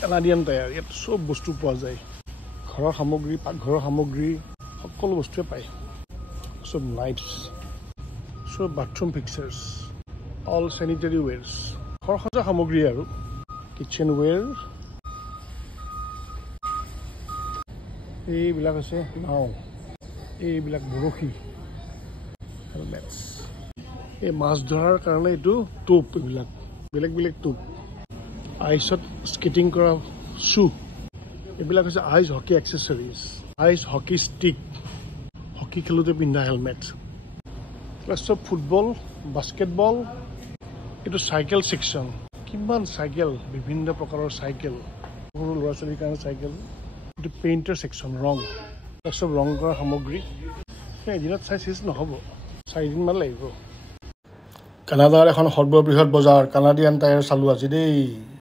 Canadian tyre ইয়াত চব বস্তু পোৱা যায় ঘৰৰ সামগ্ৰী পাকঘৰৰ সামগ্ৰী সকলো বস্তুৱে পায় চব নাইফছ চব বাথৰুম ফিক্সাৰ্ছ অল চেনিটাৰী ৱেৰ্ছ ঘৰ সজা সামগ্ৰী আৰু কিটচেন ৱেৰ এইবিলাক আছে নাও এইবিলাক বৰশী হেলমেটছ এই মাছ ধৰাৰ কাৰণে এইটো টোপ এইবিলাক বেলেগ বেলেগ টোপ আইচত স্কেটিং কৰা শ্বু এইবিলাক হৈছে ice hockey accessories ice hockey stick hockey খেলোঁতে পিন্ধা হেলমেট এইবিলাক চব ফুটবল বাস্কেটবল এইটো চাইকেল ছেকশ্যন কিমান চাইকেল বিভিন্ন প্ৰকাৰৰ চাইকেল সৰু ল'ৰা ছোৱালীৰ কাৰণে চাইকেল এইটো পেইণ্টাৰ ছেকশ্যন ৰং এইবিলাক চব ৰং কৰা সামগ্ৰী এদিনত চাই চেছ নহ'ব 4 দিনমান লাগিব কানাডাৰ এখন সৰ্ববৃহৎ বজাৰ কানাডিয়ান টায়াৰ চালোঁ আজি দেই